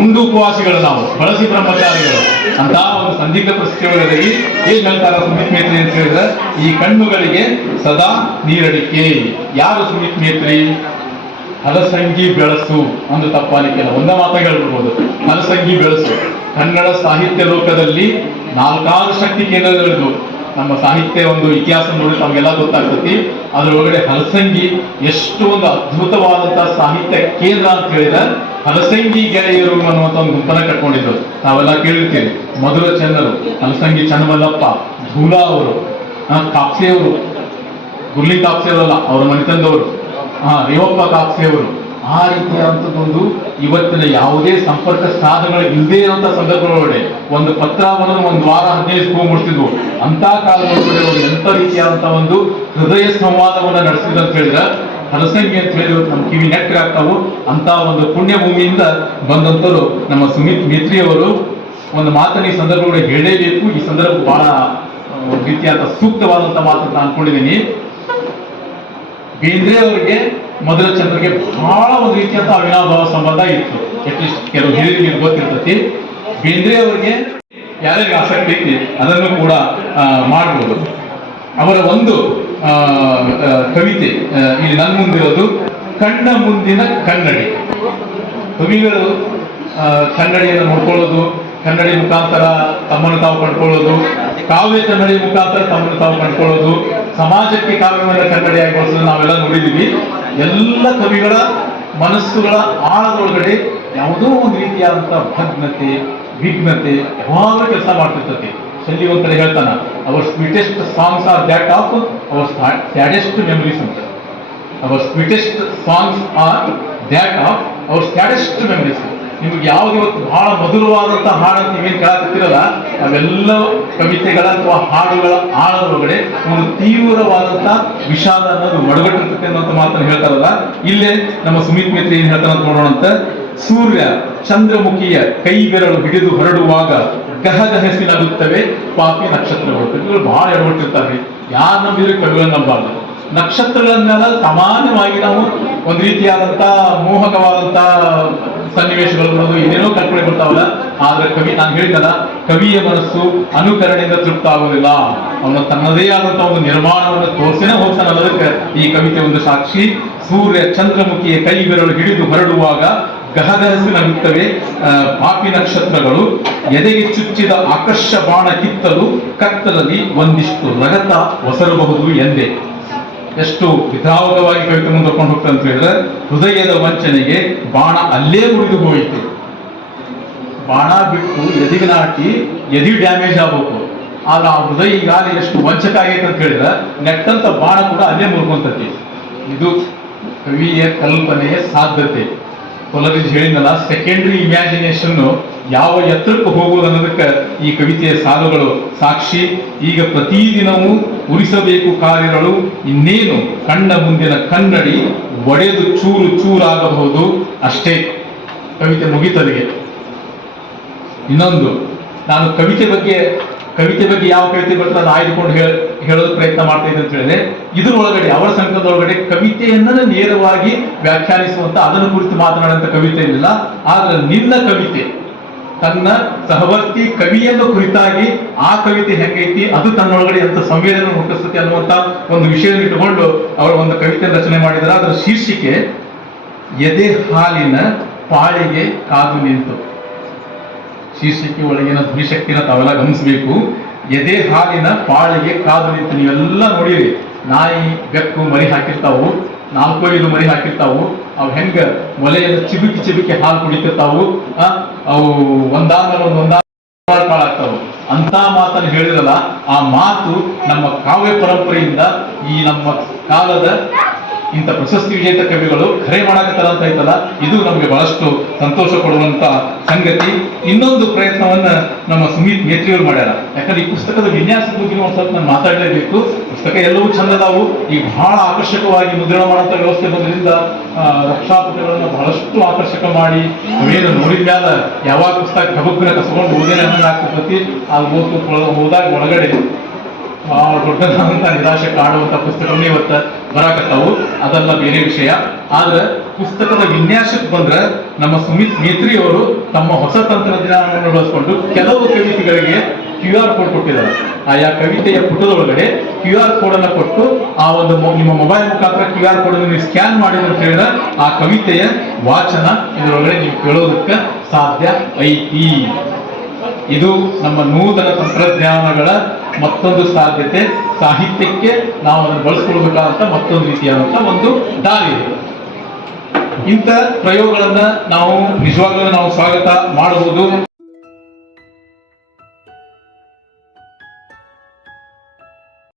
ಉಂಡು ಉಪವಾಸಿಗಳು ನಾವು ಬಳಸಿ ಬ್ರಹ್ಮಚಾರಿಗಳು ಅಂತ ಒಂದು ಸಂದಿಗ್ಧ ಪರಿಸ್ಥಿತಿಗಳಲ್ಲಿ ಏನ್ ಹೇಳ್ತಾರ ಸುಮಿತ್ ಮೇತ್ರಿ ಅಂತ ಹೇಳಿದ್ರೆ, ಈ ಕಣ್ಣುಗಳಿಗೆ ಸದಾ ನೀರಡಿಕೆ. ಯಾರು ಸುಮಿತ್ ಮೇತ್ರಿ? ಹಲಸಂಗಿ ಬೆಳಸು ಒಂದು ತಪ್ಪಾಲಿಕ್ಕೆಲ್ಲ, ಒಂದೇ ಮಾತಾಗಿ ಹೇಳ್ಬಿಡ್ಬೋದು. ಹಲಸಂಗಿ ಬೆಳಸು ಕನ್ನಡ ಸಾಹಿತ್ಯ ಲೋಕದಲ್ಲಿ 4 ಶಕ್ತಿ ಕೇಂದ್ರಗಳಿದ್ದು. ನಮ್ಮ ಸಾಹಿತ್ಯ ಒಂದು ಇತಿಹಾಸ ನೋಡಿ ನಮಗೆಲ್ಲ ಗೊತ್ತಾಗ್ತತಿ. ಅದರೊಳಗಡೆ ಹಲಸಂಗಿ ಎಷ್ಟು ಒಂದು ಅದ್ಭುತವಾದಂತಹ ಸಾಹಿತ್ಯ ಕೇಂದ್ರ ಅಂತ ಹೇಳಿದ್ರೆ, ಹಲಸಂಗಿ ಗೆಳೆಯರು ಅನ್ನುವಂಥ ಒಂದು ಗುಂಪನ್ನ ಕಟ್ಕೊಂಡಿದ್ರು. ನಾವೆಲ್ಲ ಕೇಳಿರ್ತೀವಿ. ಮಧುರ ಚಂದರು, ಹಲಸಂಗಿ ಚನ್ನಮಲ್ಲಪ್ಪ, ಧೂಲಾ ಅವರು, ಕಾಪ್ಸೆ ಅವರು, ಗುರ್ಲಿ ಕಾಪ್ಸೆ ಅವರಲ್ಲ, ಅವರ ಮನೆತಂದವರು, ರೇವಪ್ಪ ಕಾಪ್ಸೆ ಅವರು. ಆ ರೀತಿಯಾದಂಥದ್ದೊಂದು ಇವತ್ತಿನ ಯಾವುದೇ ಸಂಪರ್ಕ ಸಾಧನಗಳು ಇಲ್ಲದೇ ಇರುವಂತ ಸಂದರ್ಭಗಳೊಳಗಡೆ ಒಂದು ಪತ್ರವನ್ನು 1 ವಾರ 15 ಹೋಗ್ಬಿಡ್ತಿದ್ವು. ಅಂತ ಕಾಲದೊಳಗಡೆ ಅವರು ಎಂತ ರೀತಿಯಾದಂತಹ ಒಂದು ಹೃದಯ ಸಂವಾದವನ್ನ ನಡೆಸಿದ್ರು ಅಂತ ಹೇಳಿದ್ರೆ, ಹಲಸಂಗಿ ಅಂತ ಹೇಳಿ ನಮ್ಮ ಕಿವಿ ನೆಟ್ಟಗಾಗ್ತಾವು. ಅಂತ ಒಂದು ಪುಣ್ಯ ಭೂಮಿಯಿಂದ ಬಂದಂತರು ನಮ್ಮ ಸುಮಿತ್ ಮೇತ್ರಿ ಅವರು ಒಂದು ಮಾತನ್ನ ಈ ಸಂದರ್ಭದೊಳಗೆ ಹೇಳಲೇಬೇಕು. ಈ ಸಂದರ್ಭ ಬಹಳ ಒಂದು ರೀತಿಯಾದ ಸೂಕ್ತವಾದಂತ ಮಾತು ಅಂತ ಅನ್ಕೊಂಡಿದ್ದೀನಿ. ಬೇಂದ್ರೆ ಅವರಿಗೆ ಮಧುರ ಚಂದ್ರಗೆ ಬಹಳ ಒಂದು ರೀತಿಯಾದ ಅವಿನಾಭಾವ ಸಂಬಂಧ ಇತ್ತು. ಅಟ್ಲೀಸ್ಟ್ ಕೆಲವು ಹಿರಿಯರಿಗೆ ಗೊತ್ತಿರ್ತತಿ. ಬೇಂದ್ರೆ ಅವರಿಗೆ ಯಾರಿಗೆ ಆಸಕ್ತಿ ಐತಿ ಅದನ್ನು ಕೂಡ ಮಾಡಬಹುದು. ಅವರ ಒಂದು ಕವಿತೆ ಇಲ್ಲಿ ನನ್ನ ಮುಂದಿರೋದು, ಕಣ್ಣ ಮುಂದಿನ ಕನ್ನಡಿ. ಕವಿಗಳು ಕನ್ನಡಿಯನ್ನು ನೋಡ್ಕೊಳ್ಳೋದು, ಕನ್ನಡಿ ಮುಖಾಂತರ ತಮ್ಮನ್ನು ತಾವು ಕಂಡುಕೊಳ್ಳೋದು, ಕಾವ್ಯ ಕನ್ನಡಿ ಮುಖಾಂತರ ತಮ್ಮನ್ನು ತಾವು ಕಂಡುಕೊಳ್ಳೋದು, ಸಮಾಜಕ್ಕೆ ಕಾವ್ಯವನ್ನು ಕನ್ನಡಿಯಾಗಿ ಬಳಸೋದು ನಾವೆಲ್ಲ ನೋಡಿದ್ದೀವಿ. ಎಲ್ಲ ಕವಿಗಳ ಮನಸ್ಸುಗಳ ಆಳದೊಳಗಡೆ ಯಾವುದೋ ಒಂದು ರೀತಿಯಾದಂತಹ ಭಗ್ನತೆ, ವಿಘ್ನತೆ ಯಾವಾಗಲೂ ಕೆಲಸ ಮಾಡ್ತಿರ್ತದೆ. ಶೆಲ್ಲಿ ಒಂಥರ ಹೇಳ್ತಾನ, our sweetest songs are that of our saddest memories ಅಂತ. Our sweetest songs are that of our saddest memories. ನಿಮ್ಗೆ ಯಾವ್ದು ಇವತ್ತು ಬಹಳ ಮಧುರವಾದಂತಹ ಹಾಡನ್ನು ನೀವೇನು ಕೇಳಾಕತ್ತಿರಲ್ಲ, ಅವೆಲ್ಲ ಕವಿತೆಗಳ ಅಥವಾ ಹಾಡುಗಳ ಆಳದೊಳಗಡೆ ಒಂದು ತೀವ್ರವಾದಂತಹ ವಿಷಾದ ಅನ್ನೋದು ಒಡಗಟ್ಟಿರ್ತದೆ ಅನ್ನೋಂಥ ಮಾತನ್ನು ಹೇಳ್ತಾರಲ್ಲ. ಇಲ್ಲೇ ನಮ್ಮ ಸುಮಿತ್ ಮೇತ್ರಿ ಏನ್ ಹೇಳ್ತಾರ ಅಂತ ನೋಡೋಣಂತ. ಸೂರ್ಯ ಚಂದ್ರಮುಖಿಯ ಕೈ ಬೆರಳು ಹಿಡಿದು ಹೊರಡುವಾಗ ಗಹಗಹಸಿ ನಗುತ್ತವೆ ಪಾಪಿ ನಕ್ಷತ್ರಗಳು. ಕವಿಗಳು ಬಹಳ ಎಡವಟ್ಟಿರ್ತಾರೆ. ಯಾರು ನಂಬಿದ್ರೆ ಕವಿಗಳನ್ನ ನಂಬಾರ್ದು. ನಕ್ಷತ್ರಗಳನ್ನೆಲ್ಲ ಸಾಮಾನ್ಯವಾಗಿ ನಾವು ಒಂದು ರೀತಿಯಾದಂತ ಮೋಹಕವಾದಂತ ಸನ್ನಿವೇಶಗಳು ಏನೇನೋ ಕಲ್ಪನೆ ಬರ್ತಾವಲ್ಲ. ಆದ್ರೆ ಕವಿ, ನಾನು ಹೇಳಿದಲ್ಲ, ಕವಿಯ ಮನಸ್ಸು ಅನುಕರಣೆಯಿಂದ ತೃಪ್ತ ಆಗುವುದಿಲ್ಲ. ಅವನ ತನ್ನದೇ ಆದಂತಹ ಒಂದು ನಿರ್ಮಾಣವನ್ನು ತೋರಿಸಿನೇ ಹೋಗ್ತಾನೆ ಅನ್ನೋದಕ್ಕೆ ಈ ಕವಿತೆ ಒಂದು ಸಾಕ್ಷಿ. ಸೂರ್ಯ ಚಂದ್ರಮುಖಿಯ ಕೈ ಬೆರಳು ಹಿಡಿದು ಹೊರಡುವಾಗ ಗಹಗಹಸಿ ನಗುತ್ತವೆ ಪಾಪಿ ನಕ್ಷತ್ರಗಳು, ಎದೆಗೆ ಚುಚ್ಚಿದ ಆಕರ್ಷ ಬಾಣ ಕಿತ್ತಲು ಕತ್ತಲಲ್ಲಿ ಒಂದಿಷ್ಟು ರಗತ ಒಸರಬಹುದು ಎಂದೇ. ಎಷ್ಟು ವಿಧಾವಕವಾಗಿ ಕವಿತೆ ಮುಂದಕೊಂಡು ಹೋಗ್ತಾ ಅಂತ ಹೇಳಿದ್ರೆ, ಹೃದಯದ ವಂಚನೆಗೆ ಬಾಣ ಅಲ್ಲೇ ಉಳಿದು ಹೋಯಿತು. ಬಾಣ ಬಿಟ್ಟು ಎದಿಗೆ ನಾಟಿ ಎದಿ ಡ್ಯಾಮೇಜ್ ಆಗಬೇಕು. ಆಗ ಆ ಹೃದಯ ಈಗಾಗಲೇ ಎಷ್ಟು ವಂಚಕ ಆಗೈತೆ ಅಂತ ಹೇಳಿದ್ರೆ, ನೆಟ್ಟಂತ ಬಾಣ ಕೂಡ ಅಲ್ಲೇ ಮುರ್ಕೊಂತತಿ. ಇದು ಕವಿಯ ಕಲ್ಪನೆಯ ಸಾಧ್ಯತೆ. ಕೊಲರಿಜ್ ಹೇಳಿದ್ನಲ್ಲ, ಸೆಕೆಂಡರಿ ಇಮ್ಯಾಜಿನೇಷನ್ ಯಾವ ಎತ್ತರಕ್ಕೆ ಹೋಗುವುದು ಅನ್ನೋದಕ್ಕೆ ಈ ಕವಿತೆಯ ಸಾಲುಗಳು ಸಾಕ್ಷಿ. ಈಗ ಪ್ರತಿದಿನವೂ ಉರಿಸಬೇಕು ಕಾರ್ಯಗಳು, ಇನ್ನೇನು ಕಣ್ಣ ಮುಂದಿನ ಕನ್ನಡಿ ಒಡೆದು ಚೂರು ಚೂರಾಗಬಹುದು ಅಷ್ಟೇ. ಕವಿತೆ ಮುಗಿತಲಿಗೆ. ಇನ್ನೊಂದು, ನಾನು ಕವಿತೆ ಬಗ್ಗೆ ಯಾವ ಕವಿತೆ ಬರ್ತದೆ ಅದು ಆಯ್ದುಕೊಂಡು ಹೇಳೋದು ಪ್ರಯತ್ನ ಮಾಡ್ತಾ ಇದ್ದೆ ಅಂತ ಹೇಳಿದ್ರೆ, ಇದರೊಳಗಡೆ ಅವರ ಸಂಕಟದೊಳಗಡೆ ಕವಿತೆಯನ್ನ ನೇರವಾಗಿ ವ್ಯಾಖ್ಯಾನಿಸುವಂತ, ಅದನ್ನು ಕುರಿತು ಮಾತನಾಡುವಂತ ಕವಿತೆ ಇಲ್ಲ. ಆದ್ರೆ ನಿನ್ನ ಕವಿತೆ ತನ್ನ ಸಹವರ್ತಿ ಕವಿಯನ್ನು ಕುರಿತಾಗಿ ಆ ಕವಿತೆ ಹೆಂಗೈತಿ, ಅದು ತನ್ನೊಳಗಡೆ ಎಂತ ಸಂವೇದನೆ ಹುಟ್ಟಿಸ್ತತಿ ಅನ್ನುವಂತ ಒಂದು ವಿಷಯವನ್ನು ಇಟ್ಟುಕೊಂಡು ಅವರು ಒಂದು ಕವಿತೆ ರಚನೆ ಮಾಡಿದ್ದಾರೆ. ಅದರ ಶೀರ್ಷಿಕೆ ಎದೆ ಹಾಲಿನ ಪಾಳಿಗೆ ಕಾದು ನಿಂತು. ಶೀರ್ಷಿಕೆ ಒಳಗಿನ ಧ್ವನಿಶಕ್ತಿನ ತಾವೆಲ್ಲ ಗಮನಿಸಬೇಕು. ಎದೆ ಹಾಲಿನ ಪಾಳಿಗೆ ಕಾದು ನಿಂತು. ನೀವೆಲ್ಲ ನೋಡಿರಿ, ನಾಯಿ ಬೆಕ್ಕು ಮರಿ ಹಾಕಿರ್ತಾವು, 4-5 ಮರಿ ಹಾಕಿರ್ತಾವು. ಅವು ಹೆಂಗ ಒಲೆಯನ್ನು ಚಿಬುಕಿ ಹಾಲು ಕುಡಿತಿರ್ತಾವು. ಅವು ಒಂದಾದ್ಮೇಲೆ ಒಂದಾಗ್ತಾವು. ಅಂತ ಮಾತನ್ನು ಹೇಳಿರಲ್ಲ, ಆ ಮಾತು ನಮ್ಮ ಕಾವ್ಯ ಪರಂಪರೆಯಿಂದ ಈ ನಮ್ಮ ಕಾಲದ ಇಂಥ ಪ್ರಶಸ್ತಿ ವಿಜೇತ ಕವಿಗಳು ಖರೆ ಮಾಡಕತ್ತಾರ ಅಂತ ಐತಲ್ಲ, ಇದು ನಮಗೆ ಬಹಳಷ್ಟು ಸಂತೋಷ ಕೊಡುವಂತ ಸಂಗತಿ. ಇನ್ನೊಂದು ಪ್ರಯತ್ನವನ್ನ ನಮ್ಮ ಸುಮಿತ್ ಮೇತ್ರಿಯವರು ಮಾಡ್ಯಾರ. ಯಾಕಂದ್ರೆ ಈ ಪುಸ್ತಕದ ವಿನ್ಯಾಸದ ಬಗ್ಗೆ ಒಂದು ಸ್ವಲ್ಪ ನಾನು ಮಾತಾಡಲೇಬೇಕು. ಪುಸ್ತಕ ಎಲ್ಲವೂ ಚಂದದಾವು. ಈಗ ಬಹಳ ಆಕರ್ಷಕವಾಗಿ ಮುದ್ರಣ ಮಾಡುವಂತ ವ್ಯವಸ್ಥೆ ಬಂದ್ರಿಂದ ರಕ್ಷಾಪುಟಗಳನ್ನು ಬಹಳಷ್ಟು ಆಕರ್ಷಕ ಮಾಡಿ ಅವೇನು ನೋಡಿದ್ಯಾದ ಯಾವಾಗ ಪುಸ್ತಕ ಕಬಗ್ನ ಕಸ್ಕೊಂಡು ಓದೇನೆ ಅನ್ನೋದು ಆಗ್ತಿರ್ತತಿ. ಅದು ಹೋದಾಗ ಒಳಗಡೆ ಬಹಳ ದೊಡ್ಡದಾದಂತ ನಿರಾಶೆ ಕಾಣುವಂತ ಪುಸ್ತಕವನ್ನ ಇವತ್ತ ಬರಾಕತ್ತಾವು. ಅದೆಲ್ಲ ಬೇರೆ ವಿಷಯ. ಆದ್ರೆ ಪುಸ್ತಕದ ವಿನ್ಯಾಸಕ್ಕೆ ಬಂದ್ರೆ ನಮ್ಮ ಸುಮಿತ್ ಮೇತ್ರಿ ಅವರು ತಮ್ಮ ಹೊಸ ತಂತ್ರಜ್ಞಾನವನ್ನು ಬಳಸಿಕೊಂಡು ಕೆಲವು ಕವಿತೆಗಳಿಗೆ QR ಕೋಡ್ ಕೊಟ್ಟಿದ್ದಾರೆ. ಆಯಾ ಕವಿತೆಯ ಪುಟದೊಳಗಡೆ QR ಕೋಡ್ ಅನ್ನ ಕೊಟ್ಟು ಆ ಒಂದು ನಿಮ್ಮ ಮೊಬೈಲ್ ಮುಖಾಂತರ QR ಕೋಡ್ ಅನ್ನು ನೀವು ಸ್ಕ್ಯಾನ್ ಮಾಡಿದ್ರೆ ಅಂತ ಹೇಳಿದ್ರೆ ಆ ಕವಿತೆಯ ವಾಚನ ಇದರೊಳಗಡೆ ನೀವು ಕೇಳೋದಕ್ಕೆ ಸಾಧ್ಯ ಐತಿ. ಇದು ನಮ್ಮ ನೂತನ ತಂತ್ರಜ್ಞಾನಗಳ ಮತ್ತೊಂದು ಸಾಧ್ಯತೆ. ಸಾಹಿತ್ಯಕ್ಕೆ ನಾವು ಅದನ್ನು ಬಳಸ್ಕೊಳ್ಬೇಕಾದಂತ ಮತ್ತೊಂದು ರೀತಿಯಾದಂತ ಒಂದು ದಾರಿ ಇದೆ. ಇಂಥ ಪ್ರಯೋಗಗಳನ್ನ ನಾವು ನಿಜವಾಗ್ಲೂ ನಾವು ಸ್ವಾಗತ ಮಾಡಬಹುದು.